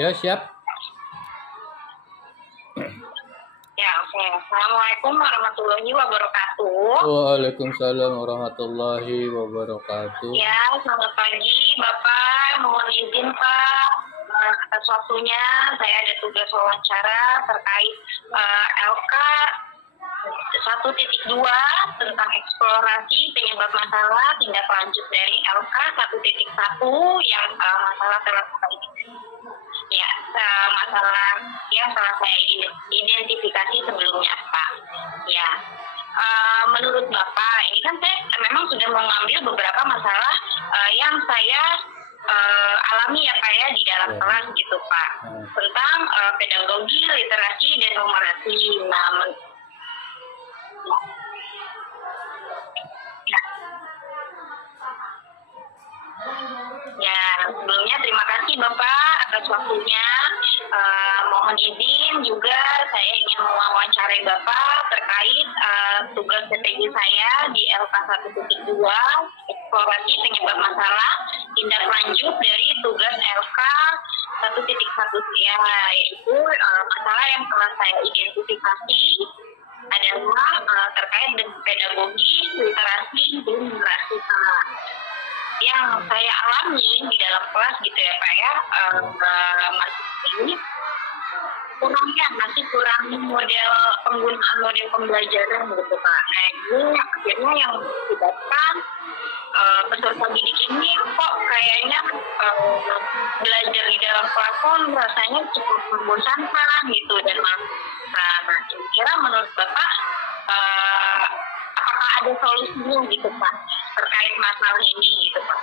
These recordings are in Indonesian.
Ya, siap. Ya, oke. Assalamualaikum warahmatullahi wabarakatuh. Waalaikumsalam warahmatullahi wabarakatuh. Ya, selamat pagi Bapak. Mohon izin Pak atas waktunya. Saya ada tugas wawancara terkait LK 1.2 tentang eksplorasi penyebab masalah tindak lanjut dari LK 1.1 yang masalah telah ya masalah yang telah saya identifikasi sebelumnya Pak. Ya, menurut Bapak ini kan saya memang sudah mengambil beberapa masalah yang saya alami ya Pak ya di dalam kelas gitu Pak, tentang pedagogi, literasi dan numerasi. Ya, sebelumnya terima kasih Bapak atas waktunya. Mohon izin juga saya ingin mewawancarai Bapak terkait tugas strategi saya di LK 1.2 eksplorasi penyebab masalah tindak lanjut dari tugas LK 1.1 ya, yaitu masalah yang telah saya identifikasi adalah terkait dengan pedagogi, literasi, dan numerasi Pak. Yang saya alami di dalam kelas gitu ya Pak ya, masih kurang model penggunaan model pembelajaran gitu Pak. Nah ini akhirnya yang menyebabkan peserta didik ini kok kayaknya belajar di dalam kelas pun rasanya cukup membosankan gitu dan nah kira-kira menurut Bapak apakah ada solusinya gitu Pak terkait masalah ini gitu Pak?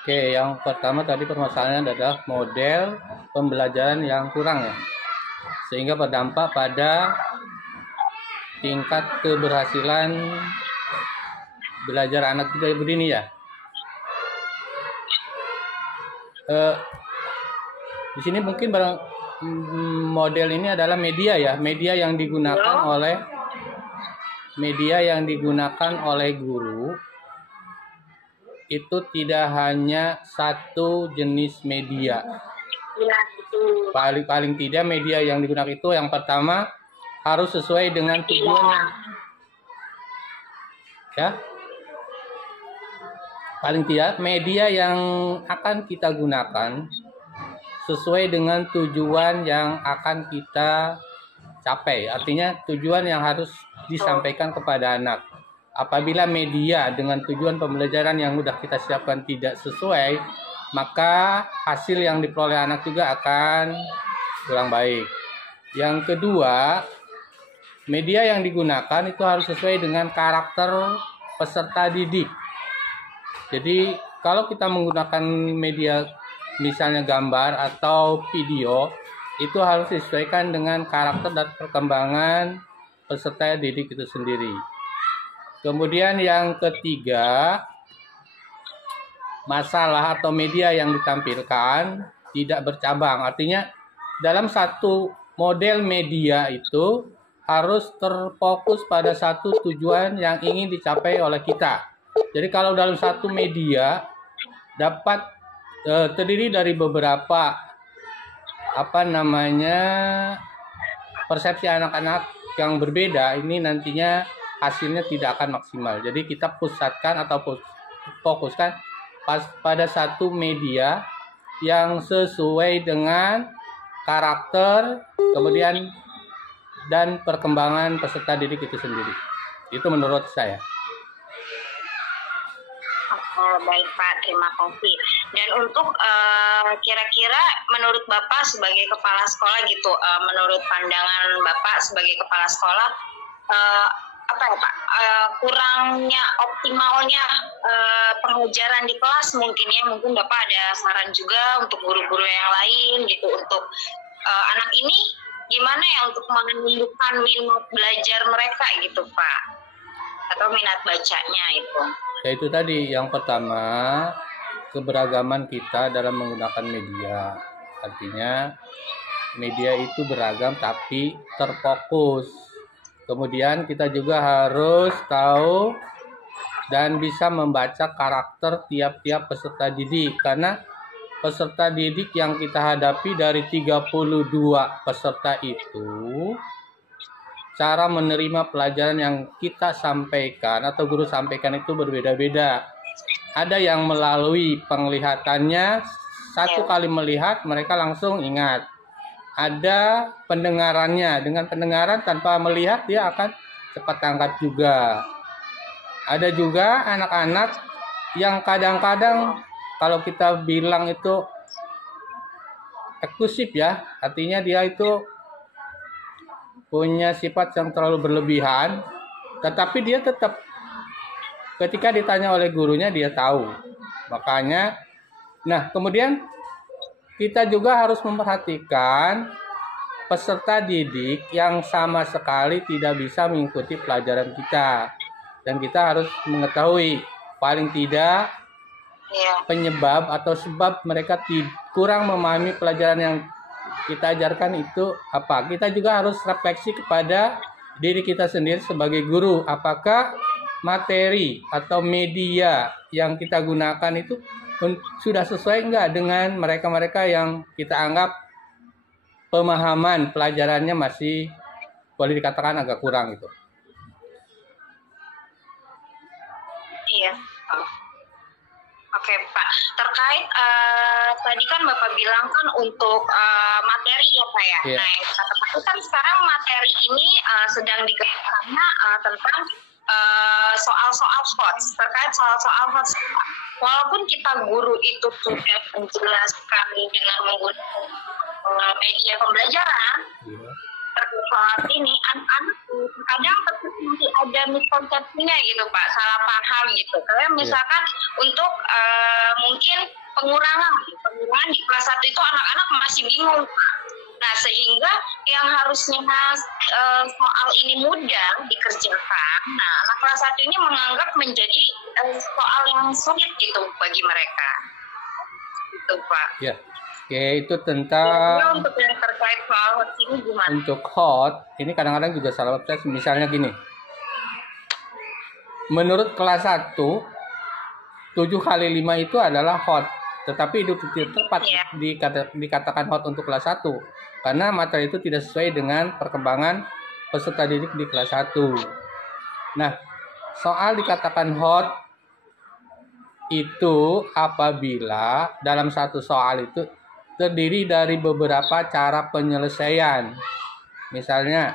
Oke, yang pertama tadi permasalahannya adalah model pembelajaran yang kurang ya, sehingga berdampak pada tingkat keberhasilan belajar anak kita begini ya. Di sini mungkin model ini adalah media ya, media yang digunakan oleh guru itu tidak hanya satu jenis media. Paling tidak media yang digunakan itu yang pertama harus sesuai dengan tujuannya. Ya. Paling tidak media yang akan kita gunakan sesuai dengan tujuan yang akan kita capai. Artinya tujuan yang harus disampaikan kepada anak. Apabila media dengan tujuan pembelajaran yang sudah kita siapkan tidak sesuai, maka hasil yang diperoleh anak juga akan kurang baik. Yang kedua, media yang digunakan itu harus sesuai dengan karakter peserta didik. Jadi kalau kita menggunakan media misalnya gambar atau video, itu harus disesuaikan dengan karakter dan perkembangan peserta didik itu sendiri. Kemudian yang ketiga, masalah atau media yang ditampilkan tidak bercabang. Artinya dalam satu model media itu harus terfokus pada satu tujuan yang ingin dicapai oleh kita. Jadi kalau dalam satu media dapat terdiri dari beberapa persepsi anak-anak yang berbeda, ini nantinya hasilnya tidak akan maksimal. Jadi kita pusatkan atau fokuskan pada satu media yang sesuai dengan karakter, kemudian dan perkembangan peserta didik itu sendiri. Itu menurut saya. Baik Pak, terima kasih. Dan untuk kira-kira menurut Bapak sebagai kepala sekolah gitu, menurut pandangan Bapak sebagai kepala sekolah, apa ya Pak, kurangnya optimalnya pengajaran di kelas mungkin Bapak ada saran juga untuk guru-guru yang lain gitu, untuk anak ini gimana ya untuk menumbuhkan minat belajar mereka gitu Pak, atau minat bacanya itu. Ya itu tadi, yang pertama keberagaman kita dalam menggunakan media. Artinya media itu beragam tapi terfokus. Kemudian kita juga harus tahu dan bisa membaca karakter tiap-tiap peserta didik, karena peserta didik yang kita hadapi dari 32 peserta itu, cara menerima pelajaran yang kita sampaikan atau guru sampaikan itu berbeda-beda. Ada yang melalui penglihatannya, satu kali melihat mereka langsung ingat. Ada pendengarannya, dengan pendengaran tanpa melihat dia akan cepat tangkap juga. Ada juga anak-anak yang kadang-kadang kalau kita bilang itu eksklusif ya, artinya dia itu punya sifat yang terlalu berlebihan, tetapi dia tetap ketika ditanya oleh gurunya dia tahu. Makanya, nah kemudian kita juga harus memperhatikan peserta didik yang sama sekali tidak bisa mengikuti pelajaran kita. Dan kita harus mengetahui paling tidak penyebab atau sebab mereka kurang memahami pelajaran yang kita ajarkan itu apa. Kita juga harus refleksi kepada diri kita sendiri sebagai guru. Apakah materi atau media yang kita gunakan itu sudah sesuai enggak dengan mereka-mereka yang kita anggap pemahaman pelajarannya masih boleh dikatakan agak kurang gitu. Iya. Oke Pak, terkait tadi kan Bapak bilang kan untuk materi ya Pak ya. Yeah. Nah, tapi kan sekarang materi ini sedang digerakkannya tentang soal-soal HOTS, terkait soal-soal HOTS. Walaupun kita guru itu sudah menjelaskan dengan menggunakan media pembelajaran, terkait soal ini, anak-anak kadang nanti ada miskonsepsinya gitu Pak, salah paham gitu. Karena misalkan untuk mungkin pengurangan di kelas 1 itu anak-anak masih bingung Pak. Nah, sehingga yang harusnya soal ini mudah dikerjakan, nah anak kelas 1 ini menganggap menjadi soal yang sulit gitu bagi mereka. Itu Pak. Ya. Oke, itu tentang untuk yang terkait soal HOT ini gimana? Untuk HOT, ini kadang-kadang juga salah proses. Misalnya gini, menurut kelas 1, 7 kali 5 itu adalah HOT. Tetapi itu tidak tepat dikatakan HOT untuk kelas 1. Karena materi itu tidak sesuai dengan perkembangan peserta didik di kelas 1. Nah, soal dikatakan HOT itu apabila dalam satu soal itu terdiri dari beberapa cara penyelesaian. Misalnya,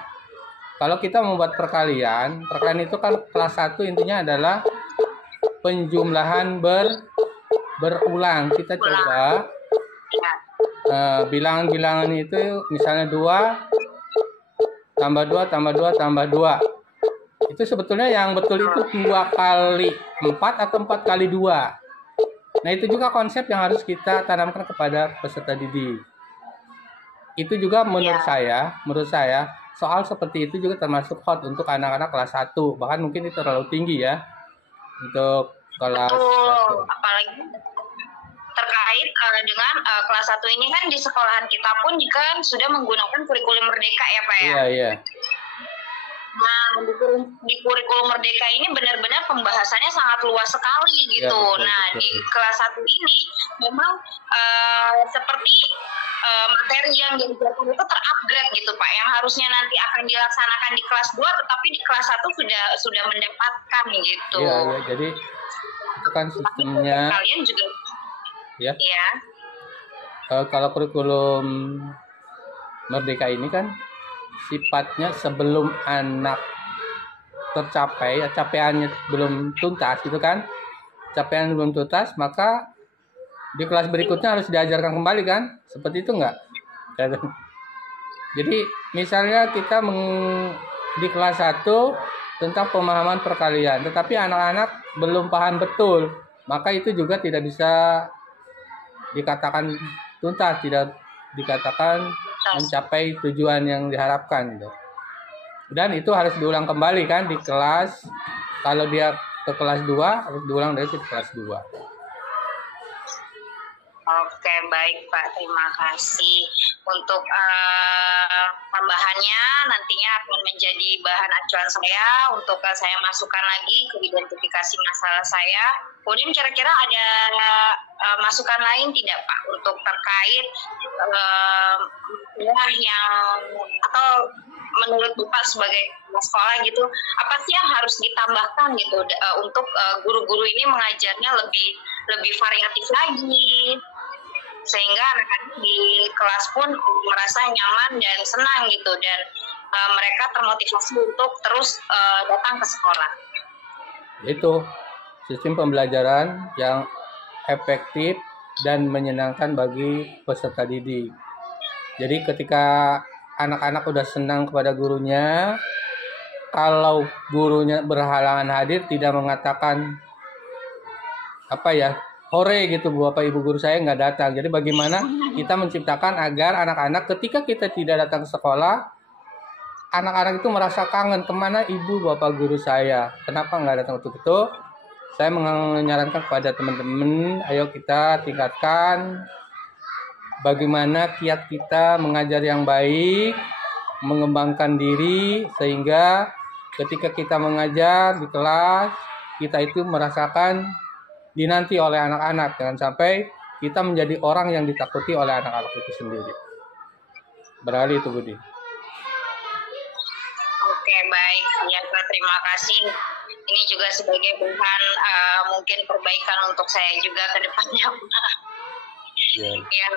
kalau kita membuat perkalian itu kan kelas 1 intinya adalah penjumlahan berulang. Kita coba bilangan-bilangan itu misalnya 2 tambah 2 tambah 2 tambah 2. Itu sebetulnya yang betul itu 2 kali 4 atau 4 kali 2. Nah, itu juga konsep yang harus kita tanamkan kepada peserta didik. Itu juga menurut saya soal seperti itu juga termasuk HOT untuk anak-anak kelas 1. Bahkan mungkin itu terlalu tinggi ya untuk kelas 1. Apalagi terkait dengan kelas 1 ini kan di sekolahan kita pun juga sudah menggunakan kurikulum merdeka ya Pak ya. Iya, iya. Nah, di kurikulum merdeka ini benar-benar pembahasannya sangat luas sekali gitu. Ya, betul, nah, betul. Di kelas 1 ini memang seperti materi yang diajarkan itu terupgrade gitu Pak. Yang harusnya nanti akan dilaksanakan di kelas 2 tetapi di kelas 1 sudah mendapatkan gitu. Iya, iya. Jadi itu kan sistemnya. Kalian juga Ya. Iya. Kalau kurikulum merdeka ini kan sifatnya sebelum anak tercapai, capaiannya belum tuntas gitu kan, capaian belum tuntas, maka di kelas berikutnya harus diajarkan kembali kan, seperti itu enggak? Jadi misalnya kita di kelas 1 tentang pemahaman perkalian, tetapi anak-anak belum paham betul, maka itu juga tidak bisa dikatakan tuntas, tidak dikatakan mencapai tujuan yang diharapkan gitu. Dan itu harus diulang kembali kan di kelas, kalau dia ke kelas 2 harus diulang dari kelas 2. Oke. Oke, baik Pak, terima kasih. Untuk tambahannya nantinya akan menjadi bahan acuan saya untuk saya masukkan lagi ke identifikasi masalah saya. Kemudian kira-kira ada masukan lain tidak Pak untuk terkait yang atau menurut Bapak sebagai sekolah gitu, apa sih yang harus ditambahkan gitu untuk guru-guru ini mengajarnya lebih variatif lagi, sehingga anak-anak di kelas pun merasa nyaman dan senang gitu, dan mereka termotivasi untuk terus datang ke sekolah. Itu sistem pembelajaran yang efektif dan menyenangkan bagi peserta didik. Jadi ketika anak-anak udah senang kepada gurunya, kalau gurunya berhalangan hadir tidak mengatakan hore gitu, Bapak Ibu guru saya nggak datang. Jadi bagaimana kita menciptakan agar anak-anak ketika kita tidak datang ke sekolah, anak-anak itu merasa kangen, kemana ibu bapak guru saya, kenapa nggak datang untuk itu. Saya menyarankan kepada teman-teman, ayo kita tingkatkan bagaimana kiat kita mengajar yang baik, mengembangkan diri, sehingga ketika kita mengajar di kelas, kita itu merasakan dinanti oleh anak-anak. Jangan sampai kita menjadi orang yang ditakuti oleh anak-anak itu sendiri. Beralih itu, Budi. Oke, baik. Ya, terima kasih. Ini juga sebagai bahan mungkin perbaikan untuk saya juga ke depannya. Ya.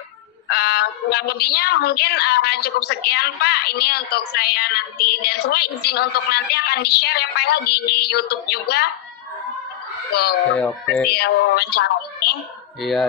Kurang lebihnya mungkin cukup sekian Pak, ini untuk saya nanti, dan semua izin untuk nanti akan di-share ya Pak ya di YouTube juga. Oke. Hasil wawancara ini. Iya.